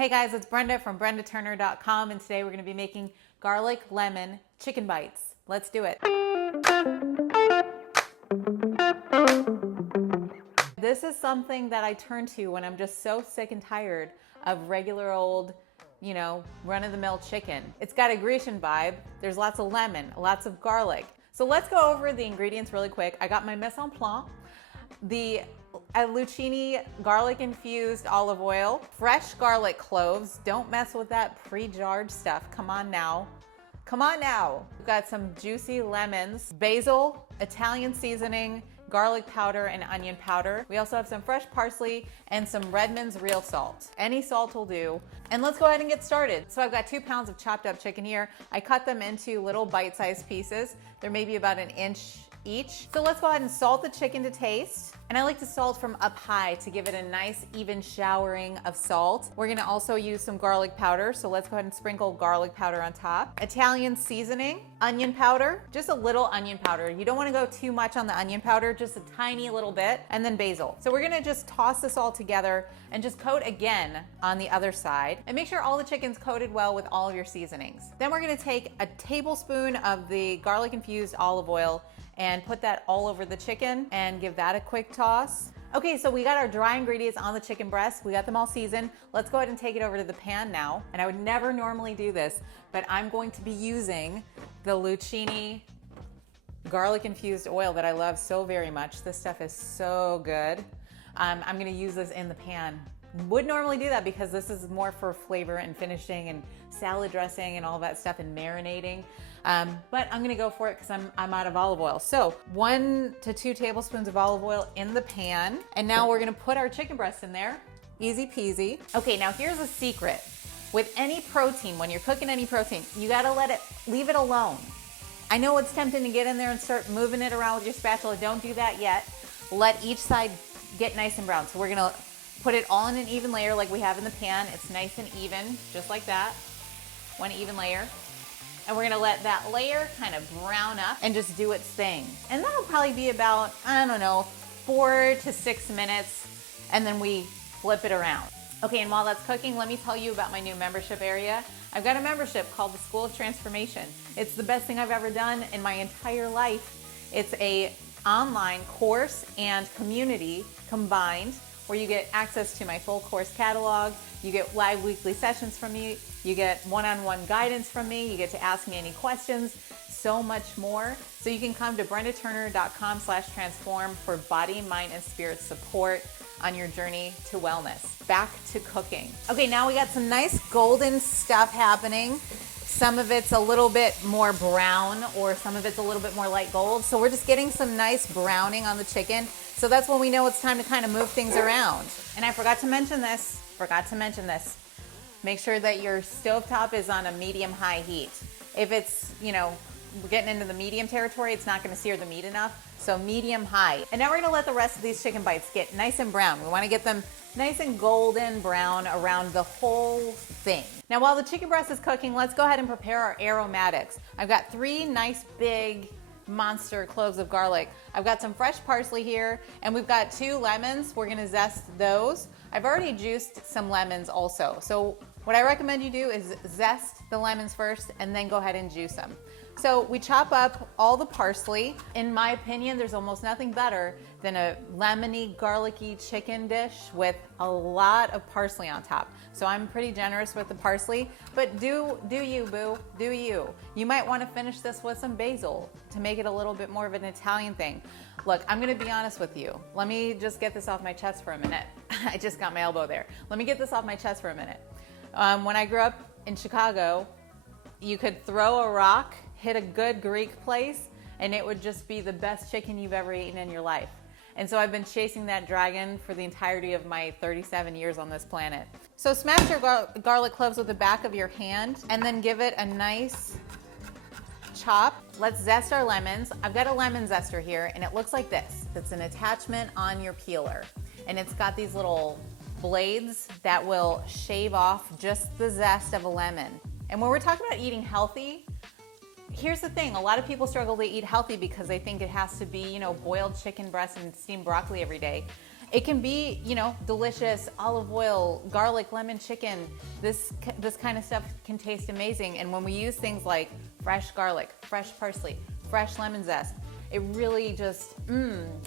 Hey guys, it's Brenda from brendaturner.com, and today we're going to be making garlic lemon chicken bites. Let's do it. This is something that I turn to when I'm just so sick and tired of regular old, run-of-the-mill chicken. It's got a Grecian vibe. There's lots of lemon, lots of garlic. So let's go over the ingredients really quick. I got my mise en place, the Lucchini garlic infused olive oil, fresh garlic cloves. Don't mess with that pre-jarred stuff. Come on now. We've got some juicy lemons, basil, Italian seasoning, garlic powder, and onion powder. We also have some fresh parsley and some Redmond's real salt. Any salt will do. And let's go ahead and get started. So I've got 2 pounds of chopped up chicken here. I cut them into little bite-sized pieces. They're maybe about 1 inch each. So let's go ahead and salt the chicken to taste. And I like to salt from up high to give it a nice even showering of salt. We're gonna also use some garlic powder. So let's go ahead and sprinkle garlic powder on top. Italian seasoning, onion powder, just a little onion powder. You don't wanna go too much on the onion powder, just a tiny little bit, and then basil. So we're gonna just toss this all together and just coat again on the other side. And make sure all the chicken's coated well with all of your seasonings. Then we're gonna take a tablespoon of the garlic infused olive oil and put that all over the chicken and give that a quick toss. Okay, so we got our dry ingredients on the chicken breast. We got them all seasoned. Let's go ahead and take it over to the pan now. And I would never normally do this, but I'm going to be using the Lucchini garlic infused oil that I love so very much. This stuff is so good. I'm gonna use this in the pan. Would normally do that because this is more for flavor and finishing and salad dressing and all that stuff and marinating. But I'm gonna go for it because I'm out of olive oil. So 1 to 2 tablespoons of olive oil in the pan. And now we're gonna put our chicken breast in there. Easy peasy. Okay, now here's a secret. With any protein, when you're cooking any protein, you gotta leave it alone. I know it's tempting to get in there and start moving it around with your spatula. Don't do that yet. Let each side get nice and brown. So we're gonna put it all in an even layer like we have in the pan. It's nice and even, just like that. 1 even layer. And we're gonna let that layer kind of brown up and just do its thing. And that'll probably be about, 4 to 6 minutes, and then we flip it around. Okay, and while that's cooking, let me tell you about my new membership area. I've got a membership called the School of Transformation. It's the best thing I've ever done in my entire life. It's a online course and community combined, where you get access to my full course catalog, you get live weekly sessions from me, you get one-on-one guidance from me, you get to ask me any questions, so much more. So you can come to brendaturner.com/transform for body, mind, and spirit support on your journey to wellness. Back to cooking. Okay, now we got some nice golden stuff happening. Some of it's a little bit more brown, or some of it's a little bit more light gold. So we're just getting some nice browning on the chicken. So that's when we know it's time to kind of move things around. And I forgot to mention this. Make sure that your stovetop is on a medium-high heat. If it's, we're getting into the medium territory, it's not gonna sear the meat enough. So medium-high. And now we're gonna let the rest of these chicken bites get nice and brown. We wanna get them nice and golden brown around the whole thing. Now while the chicken breast is cooking, let's go ahead and prepare our aromatics. I've got 3 nice big monster cloves of garlic. I've got some fresh parsley here, and we've got 2 lemons. We're gonna zest those. I've already juiced some lemons also. So what I recommend you do is zest the lemons first and then go ahead and juice them. So we chop up all the parsley. In my opinion, there's almost nothing better than a lemony, garlicky chicken dish with a lot of parsley on top. So I'm pretty generous with the parsley, but do you, boo, do you. You might want to finish this with some basil to make it a little bit more of an Italian thing. Look, I'm gonna be honest with you. Let me just get this off my chest for a minute. I just got my elbow there. Let me get this off my chest for a minute. When I grew up in Chicago, you could throw a rock, hit a good Greek place, and it would just be the best chicken you've ever eaten in your life. And so I've been chasing that dragon for the entirety of my 37 years on this planet. So smash your garlic cloves with the back of your hand and then give it a nice chop. Let's zest our lemons. I've got a lemon zester here, and it looks like this. It's an attachment on your peeler, and it's got these little blades that will shave off just the zest of a lemon. And when we're talking about eating healthy, here's the thing. A lot of people struggle to eat healthy because they think it has to be, boiled chicken breast and steamed broccoli every day. It can be, you know, delicious olive oil, garlic, lemon chicken. This kind of stuff can taste amazing. And when we use things like fresh garlic, fresh parsley, fresh lemon zest, it really just,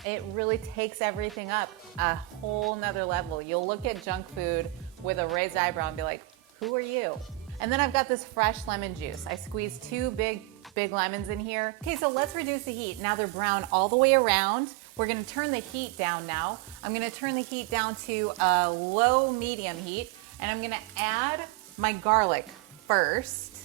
it really takes everything up a whole nother level. You'll look at junk food with a raised eyebrow and be like, who are you? And then I've got this fresh lemon juice. I squeezed 2 big lemons in here. Okay, so let's reduce the heat. Now they're brown all the way around. We're gonna turn the heat down now. I'm gonna turn the heat down to a low medium heat, and I'm gonna add my garlic first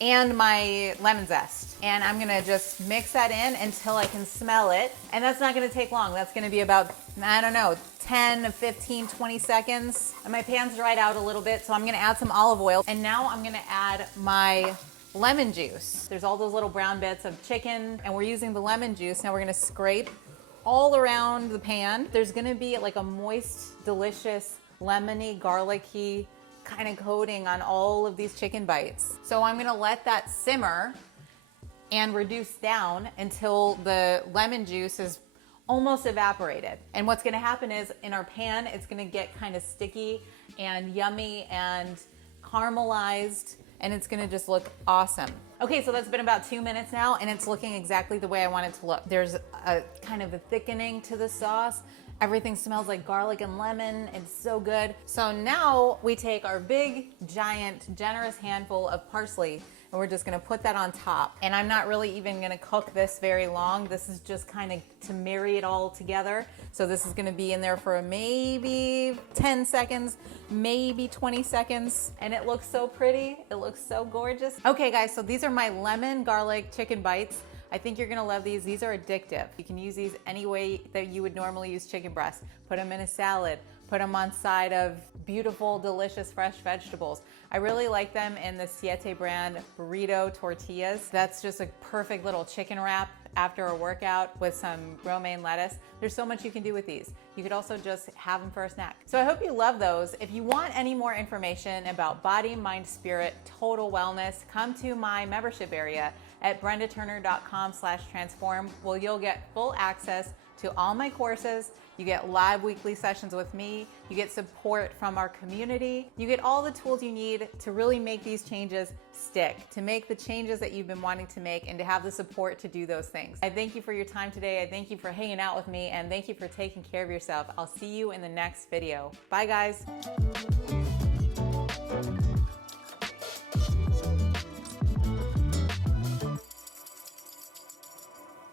and my lemon zest. And I'm gonna just mix that in until I can smell it. And that's not gonna take long. That's gonna be about, I don't know, 10, 15, 20 seconds. And my pan's dried out a little bit, so I'm gonna add some olive oil. And now I'm gonna add my lemon juice. There's all those little brown bits of chicken, and we're using the lemon juice. Now we're gonna scrape all around the pan. There's gonna be like a moist, delicious, lemony, garlicky kind of coating on all of these chicken bites. So I'm gonna let that simmer and reduce down until the lemon juice is almost evaporated. And what's gonna happen is in our pan, it's gonna get kind of sticky and yummy and caramelized, and it's gonna just look awesome. Okay, so that's been about 2 minutes now, and it's looking exactly the way I want it to look. There's a kind of a thickening to the sauce. Everything smells like garlic and lemon. It's so good. So now we take our big, giant, generous handful of parsley, and we're just gonna put that on top. And I'm not really even gonna cook this very long. This is just kind of to marry it all together. So this is gonna be in there for maybe 10 seconds, maybe 20 seconds. And it looks so pretty. It looks so gorgeous. Okay guys, so these are my lemon garlic chicken bites. I think you're gonna love these. These are addictive. You can use these any way that you would normally use chicken breast. Put them in a salad, put them on side of beautiful, delicious, fresh vegetables. I really like them in the Siete brand burrito tortillas. That's just a perfect little chicken wrap after a workout with some romaine lettuce. There's so much you can do with these. You could also just have them for a snack. So I hope you love those. If you want any more information about body, mind, spirit, total wellness, come to my membership area at brendaturner.com/transform, where you'll get full access to all my courses. You get live weekly sessions with me. You get support from our community. You get all the tools you need to really make these changes stick, to make the changes that you've been wanting to make, and to have the support to do those things. I thank you for your time today. I thank you for hanging out with me, and thank you for taking care of yourself. I'll see you in the next video. Bye guys.